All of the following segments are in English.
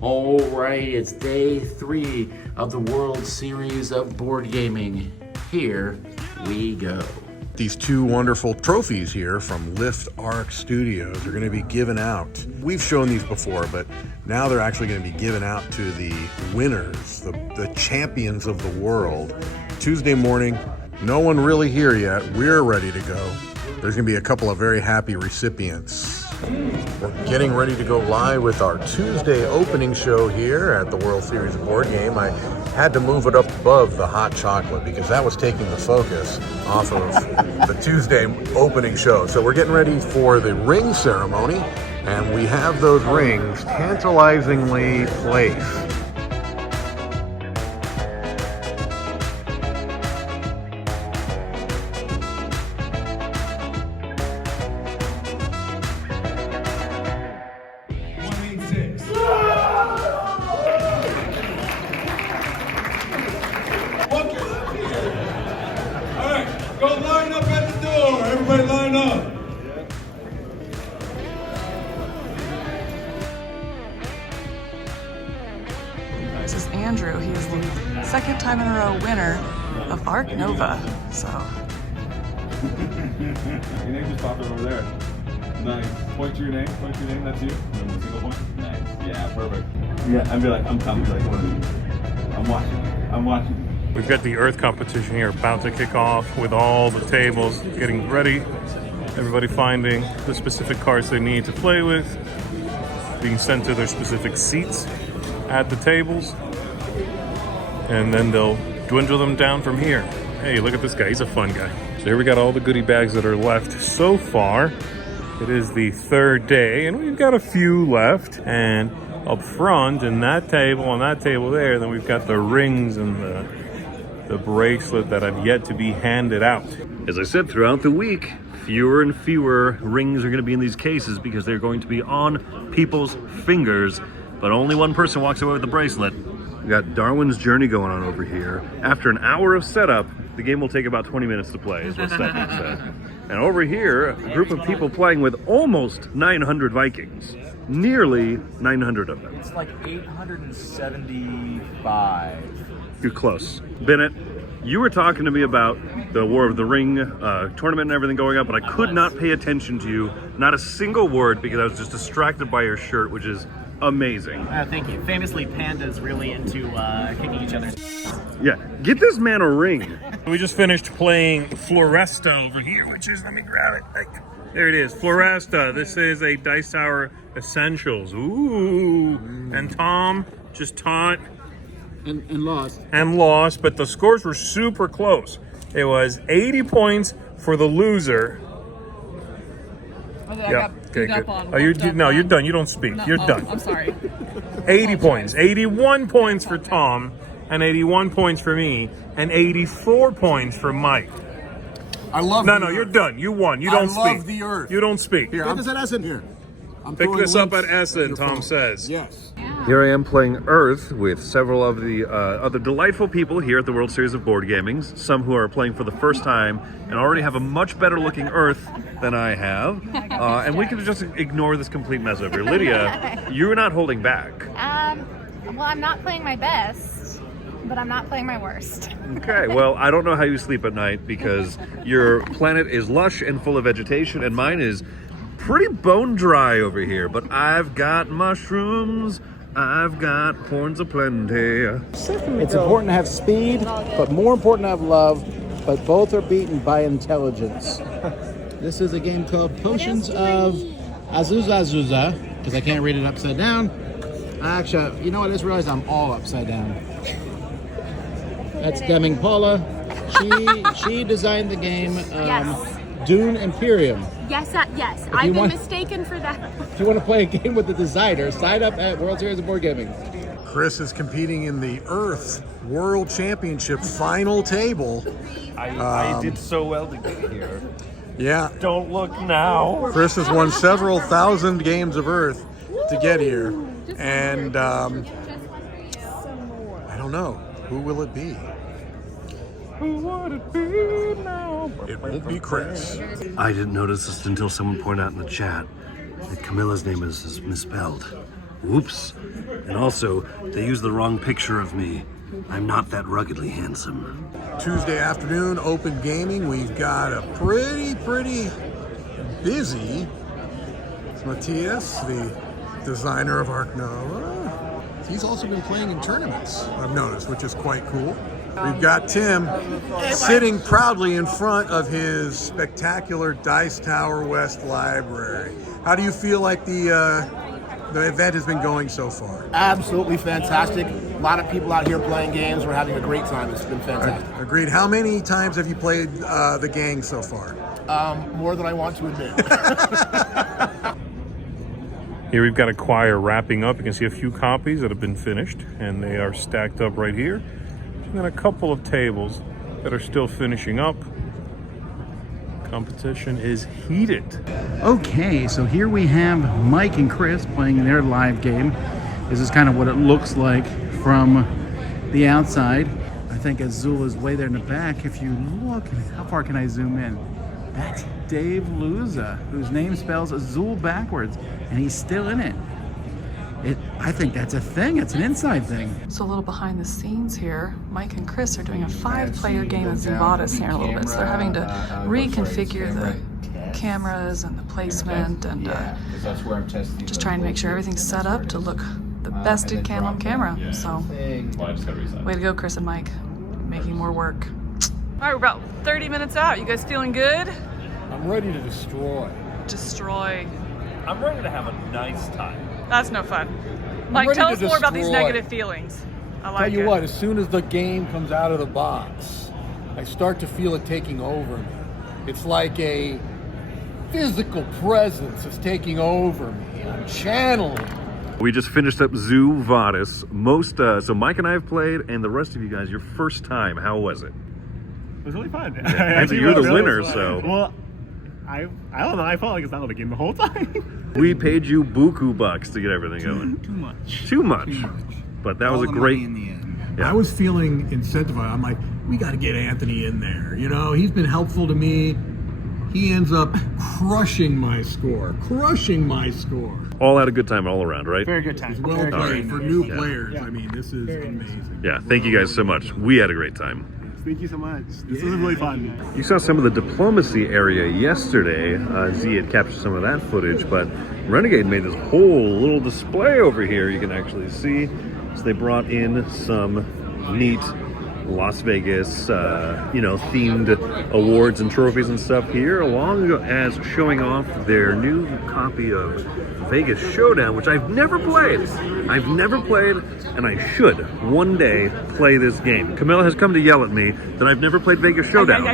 All right, it's day 3 of the World Series of Board Gaming. Here we go. These 2 wonderful trophies here from Lift Arc Studios are going to be given out. We've shown these before, but now they're actually going to be given out to the winners, the champions of the world. Tuesday morning, no one really here yet. We're ready to go. There's going to be a couple of very happy recipients. We're getting ready to go live with our Tuesday opening show here at the World Series of Board Game. I had to move it up above the hot chocolate because that was taking the focus off of the Tuesday opening show. So we're getting ready for the ring ceremony, and we have those rings tantalizingly placed. Go line up at the door. Everybody line up. This is Andrew. He is the second time in a row winner of Arc Nova. So. Your name just popped over there. Nice. Point to your name. Point to your name. That's you. Single point. Nice. Yeah, perfect. Yeah, I'd be like, I'm coming. Like, I'm watching. I'm watching. We've got the Earth competition here about to kick off with all the tables getting ready. Everybody finding the specific cards they need to play with, being sent to their specific seats at the tables, and then they'll dwindle them down from here. Hey, look at this guy. He's a fun guy. So here we got all the goodie bags that are left so far. It is the 3rd day, and we've got a few left. And up front, in that table, on that table there, then we've got the rings and the bracelet that have yet to be handed out. As I said, throughout the week, fewer and fewer rings are going to be in these cases because they're going to be on people's fingers, but only one person walks away with the bracelet. We got Darwin's Journey going on over here. After an hour of setup, the game will take about 20 minutes to play, is what Stephanie said. And over here, a group of people playing with almost 900 Vikings. Nearly 900 of them. It's like 875. You're close. Bennett, you were talking to me about the War of the Ring tournament and everything going on, but I could not pay attention to you. Not a single word because I was just distracted by your shirt, which is amazing. Thank you. Famously, Panda's really into kicking each other's. Yeah, get this man a ring. We just finished playing Floresta over here, which is, let me grab it. There it is, Floresta. This is a Dice Tower Essentials. Ooh. And Tom just taught And lost. and lost, but the scores were super close. It was 80 points for the loser. Okay, Good. Oh, you're done. You don't speak. You're done. I'm sorry. 80 points. 81 points for Tom, and 81 points for me, and 84 points for Mike. I love No, you're done. You won. You don't speak. I love the Earth. You don't speak. Here, pick this at Essen here. Pick this up at Essen, Tom says. Yes. Here I am playing Earth with several of the other delightful people here at the World Series of Board Gaming. Some who are playing for the first time and already have a much better looking Earth than I have. And we can just ignore this complete mess over here. Lydia, you're not holding back. Well, I'm not playing my best, but I'm not playing my worst. Okay, well, I don't know how you sleep at night because your planet is lush and full of vegetation, and mine is pretty bone dry over here. But I've got mushrooms, I've got horns of plenty. It's important to have speed, but more important to have love, but both are beaten by intelligence. This is a game called Potions of Azusa, because I can't read it upside down. Actually, you know what? I just realized I'm all upside down. That's Deming Paula. She designed the game Yes. Dune Imperium. Yes. I've been mistaken for that. If you want to play a game with the designer, sign up at World Series of Board Gaming. Chris is competing in the Earth World Championship final table. I did so well to get here. Yeah, Don't look now. Chris has won several thousand games of Earth to get here. And I don't know. Who will it be? Who would it be now? It won't be Chris. I didn't notice this until someone pointed out in the chat that Camilla's name is misspelled. Whoops. And also, they used the wrong picture of me. I'm not that ruggedly handsome. Tuesday afternoon, open gaming. We've got a pretty busy Matthias, the designer of Ark Nova. He's also been playing in tournaments, I've noticed, which is quite cool. We've got Tim sitting proudly in front of his spectacular Dice Tower West library. How do you feel like the event has been going so far? Absolutely fantastic. A lot of people out here playing games. We're having a great time. It's been fantastic. Agreed. How many times have you played the gang so far? More than I want to admit. Here we've got a choir wrapping up. You can see a few copies that have been finished, and they are stacked up right here. And then a couple of tables that are still finishing up. Competition is heated. Okay, so here we have Mike and Chris playing their live game. This is kind of what it looks like from the outside. I think Azul is way there in the back. If you look, how far can I zoom in? That's Dave Luza, whose name spells Azul backwards, and he's still in it. I think that's a thing. It's an inside thing. So a little behind the scenes here, Mike and Chris are doing a 5-player game of Zuvadas here in a little bit. So they're having to reconfigure the cameras and the placement and just trying to make sure everything's set up to look the best it can on camera. So way to go, Chris and Mike, making more work. All right, we're about 30 minutes out. You guys feeling good? I'm ready to destroy. Destroy. I'm ready to have a nice time. That's no fun. Mike, tell us more about these negative feelings. I like it. Tell you what, as soon as the game comes out of the box, I start to feel it taking over me. It's like a physical presence is taking over me. I'm channeling. We just finished up Zuvadas. So Mike and I have played, and the rest of you guys, your first time, how was it? It was really fun. You're the winner, so. Well, I don't know. I felt like it's not the game the whole time. We paid you buku bucks to get everything going. Too much. But that was a great. In the end. I was feeling incentivized. I'm like, we got to get Anthony in there. You know, he's been helpful to me. He ends up crushing my score. All had a good time all around, right? Very good time. Well played for new players. I mean, this is amazing. Yeah, thank you guys so much. We had a great time. Thank you so much. This was really fun. You saw some of the diplomacy area yesterday. Z had captured some of that footage, but Renegade made this whole little display over here you can actually see. So they brought in some neat Las Vegas, themed awards and trophies and stuff here, along as showing off their new copy of Vegas Showdown, which I've never played. And I should one day play this game. Camilla has come to yell at me that I've never played Vegas Showdown.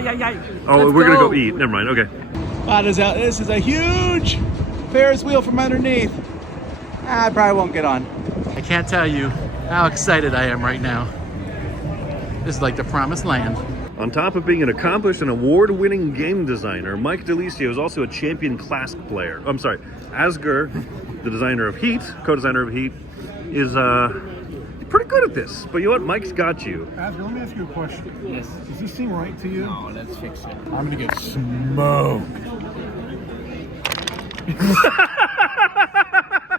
Oh, we're gonna go eat. Never mind. Okay. Wow, this is a huge Ferris wheel from underneath. I probably won't get on. I can't tell you how excited I am right now. This is like the promised land. On top of being an accomplished and award-winning game designer, Mike DeLisio is also a champion Klask player. I'm sorry, Asger, the designer of Heat, co-designer of Heat, is pretty good at this. But you know what? Mike's got you. Asger, let me ask you a question. Yes. Does this seem right to you? No, let's fix it. I'm gonna get smoked.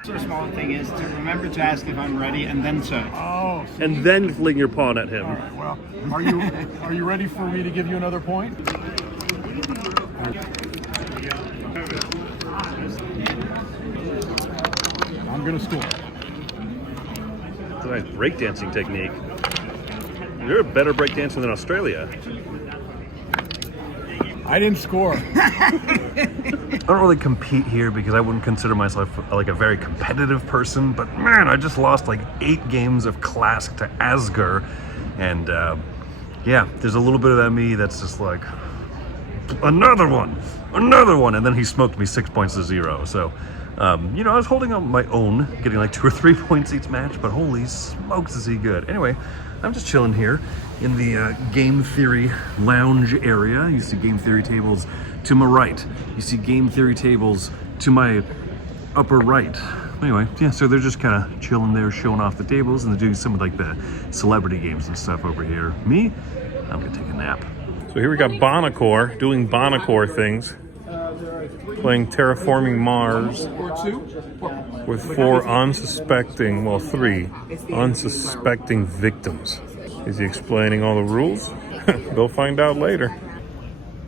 The small thing is to remember to ask if I'm ready and then serve. Oh. See? And then fling your pawn at him. All right. Well, are you ready for me to give you another point? I'm gonna score. It's a nice breakdancing technique. You're a better breakdancer than Australia. I didn't score. I don't really compete here because I wouldn't consider myself like a very competitive person, but man, I just lost like 8 games of Klask to Asger, and yeah, there's a little bit of that me that's just like, another one, and then he smoked me 6 points to 0, so I was holding on my own, getting like 2 or 3 points each match, but holy smokes is he good. Anyway, I'm just chilling here in the game theory lounge area. You see game theory tables to my right. You see game theory tables to my upper right. Anyway, yeah, so they're just kind of chilling there, showing off the tables, and they're doing some of like the celebrity games and stuff over here. Me, I'm gonna take a nap. So here we got Bonacore doing Bonacore things, playing Terraforming Mars. with 4 unsuspecting, well, 3 unsuspecting victims. Is he explaining all the rules? They'll find out later.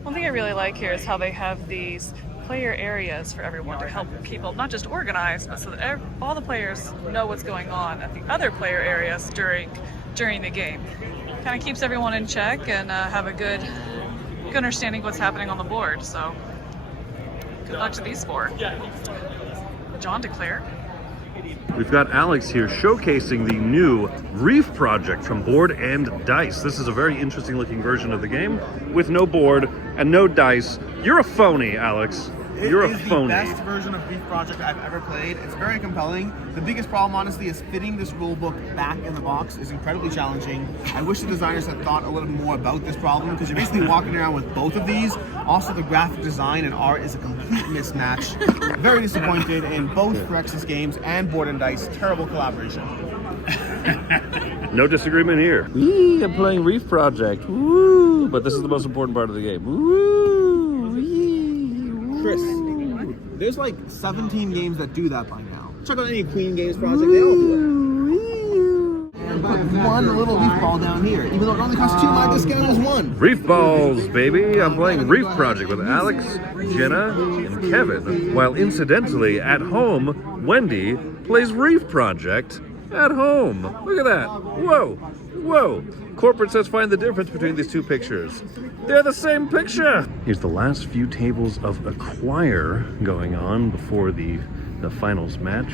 One thing I really like here is how they have these player areas for everyone to help people not just organize, but so that all the players know what's going on at the other player areas during the game. Kind of keeps everyone in check and have a good understanding of what's happening on the board. So good luck to these 4. John declared. We've got Alex here showcasing the new Reef Project from Board and Dice. This is a very interesting looking version of the game with no board and no dice. You're a phony, Alex. You're a phony. It is the best version of Reef Project I've ever played. It's very compelling. The biggest problem, honestly, is fitting this rule book back in the box is incredibly challenging. I wish the designers had thought a little more about this problem because you're basically walking around with both of these. Also, the graphic design and art is a complete mismatch. Very disappointed in both Phyrexis games and Board and Dice. Terrible collaboration. No disagreement here. Wee, I'm playing Reef Project. Woo! But this is the most important part of the game. Woo! Chris, there's like 17 games that do that by now. Check out any Queen Games project, they all do it. And put one little reef ball down here, even though it only costs 2, my discount is 1. Reef balls, baby. I'm playing Reef Project with Alex, Jenna, and Kevin. While incidentally, at home, Wendy plays Reef Project at home. Look at that. Whoa. Whoa. Corporate says find the difference between these 2 pictures. They're the same picture. Here's the last few tables of Acquire going on before the finals match.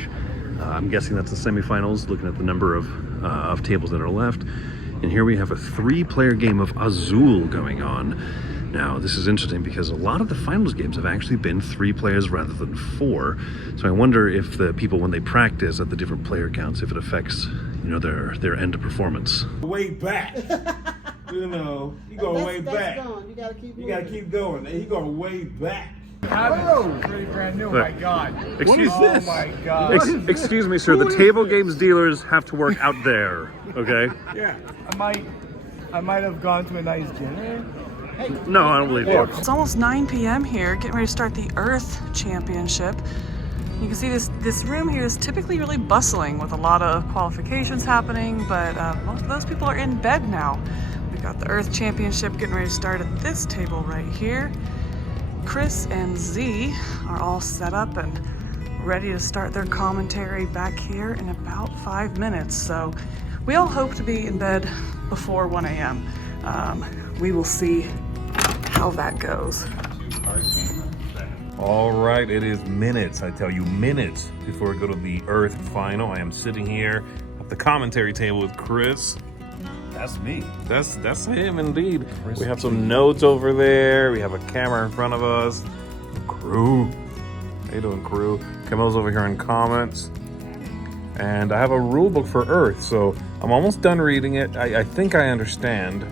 I'm guessing that's the semifinals, looking at the number of tables that are left. And here we have a 3-player game of Azul going on. Now, this is interesting because a lot of the finals games have actually been 3 players rather than 4. So I wonder if the people, when they practice at the different player counts, if it affects, you know, their end of performance. Way back. You know, you go way back. You gotta keep going. He going way back. Oh, pretty brand new. My God. Excuse Oh my God. Excuse me, sir. The table games dealers have to work out there. Okay. Yeah. I might have gone to a nice dinner. No, I don't believe you. It's almost 9 p.m. here, getting ready to start the Earth Championship. You can see this room here is typically really bustling with a lot of qualifications happening, but most of those people are in bed now. We've got the Earth Championship getting ready to start at this table right here. Chris and Z are all set up and ready to start their commentary back here in about 5 minutes. So we all hope to be in bed before 1 a.m. We will see how that goes. All right, it is minutes, I tell you, minutes before we go to the Earth final. I am sitting here at the commentary table with Chris. That's me. That's him indeed. We have some notes over there. We have a camera in front of us. Crew. How you doing, crew? Camille's over here in comments. And I have a rule book for Earth, so I'm almost done reading it. I think I understand.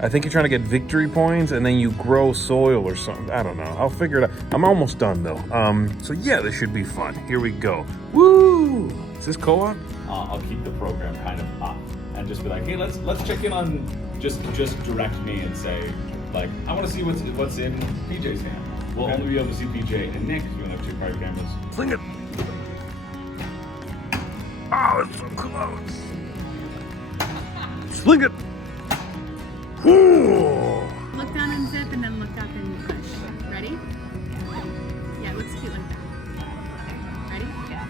I think you're trying to get victory points and then you grow soil or something. I don't know. I'll figure it out. I'm almost done though. So yeah, this should be fun. Here we go. Woo! Is this co-op? I'll keep the program kind of up and just be like, hey, let's check in on just direct me and say, like, I want to see what's in PJ's hand. We'll only be able to see PJ and Nick. You don't have 2 private cameras. Fling it. Oh, it's so close. Fling it. Look down and zip, and then look up and push. Ready? Yeah, it looks cute like that. Ready? Yeah.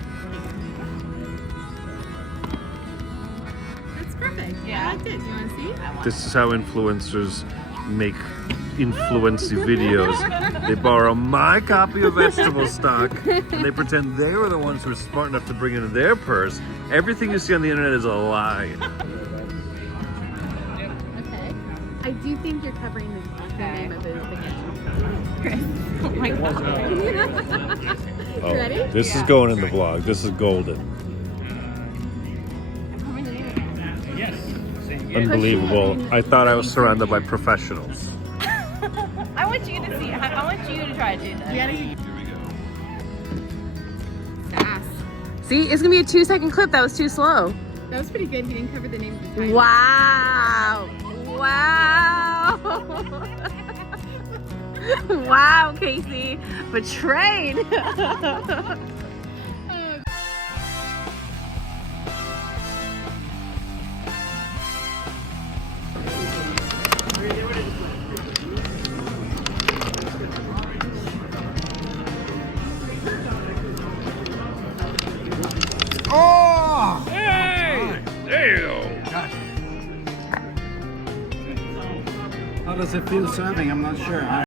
That's perfect. Yeah. I liked it. Do you want to see? This is how influencers make influency videos. They borrow my copy of vegetable stock and they pretend they were the ones who were smart enough to bring it in their purse. Everything you see on the internet is a lie. Okay. I do think you're covering the name of the Chris. Oh my God. Oh, Ready? this is going in the vlog. This is golden. Unbelievable. I thought I was surrounded by professionals. I want you to see. I want you to try to do this. Here we go. Fast. See, it's gonna be a 2-second clip. That was too slow. That was pretty good. He didn't cover the name of the title. Wow. Wow. Wow, Casey. Betrayed. Yeah. How does it feel serving? I'm not sure.